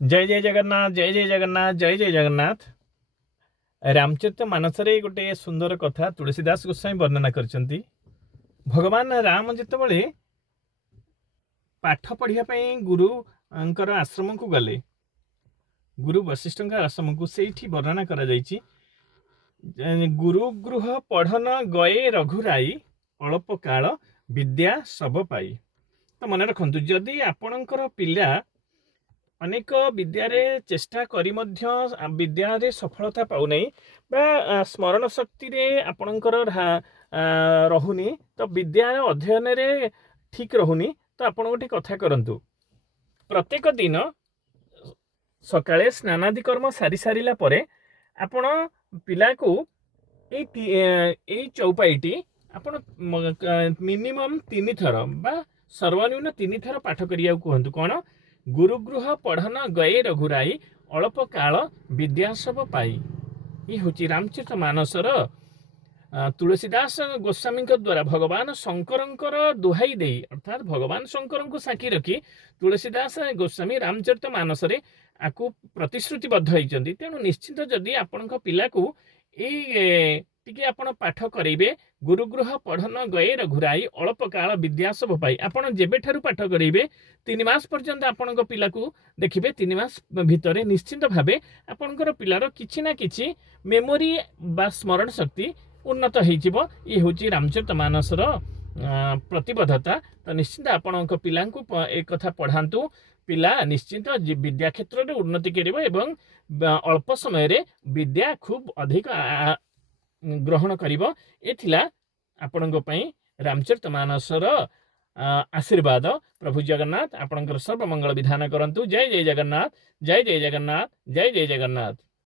जय जय जगन्नाथ जय जय जगन्नाथ जय जय जगन्नाथ। रामचरित मानसरे गोटे सुंदर कथा तुलसीदास गोस्वामी वर्णना करछंती। भगवान राम जितेबाला पाठ पढ़िया गुरु आश्रम को गले, गुरु वशिष्ठ आश्रम को से वर्णना करा जायछि। गुरु गृह पढ़न गए रघुराई, अल्प काल विद्या सब पाई। तो मन रखु, जदि आपणकर पिला अनेक विद्यारे चेष्टा करी मध्य विद्यारे सफलता पाउनै बा स्मरण शक्ति रे आपणकर रहुनी, तो विद्या अध्ययन रे ठीक रहुनी, तो आपण गोटे कथा करंतु। प्रत्येक दिन सकाळे स्नानादि कर्म सारी सारिला परे आपण पिला को एई चौपाईटी आपण मिनिमम 3 थर बा सर्वनिम्न 3 थर पाठ करिया कहंतु। कोन? गुरुगृह पढ़न गए रघुराई, अल्प काल विद्या सब पाई। ये हूँ रामचरित मानसर तुलसीदास गोस्वामी द्वारा भगवान शंकर दुहाई दे, अर्थात भगवान शंकर को साक्षी रखी तुलसीदास गोस्वामी रामचरित मानसरे आपको प्रतिश्रुतिबद्ध होती। तेणु निश्चित जदि आपण पिला को टिके आपण पाठ करेंगे, गुरुगृह पढ़न गए रघुराई, अल्प काल विद्या सब पाई। आपण जेबे ठारू पाठ करेंगे 3 मास पर्यंत आपण पिला को देखिए, 3 मास भितर निश्चित भावे आपणकर पिलार किछि ना किछि मेमोरी बा स्मरण शक्ति उन्नत हो। ये हूँ रामचरित मानसर प्रतिबद्धता। तो निश्चित आपण पिला एक कथा पढ़ातु, पिला निश्चित विद्या क्षेत्र में उन्नति कर अल्प समय विद्या खूब अधिक ग्रहण करिबो। एथिला आपणक पई रामचरित मानसर आशीर्वाद। प्रभु जगन्नाथ आपणकर सर्वमंगल विधान करंतु। जय जय जगन्नाथ जय जय जगन्नाथ जय जय जगन्नाथ।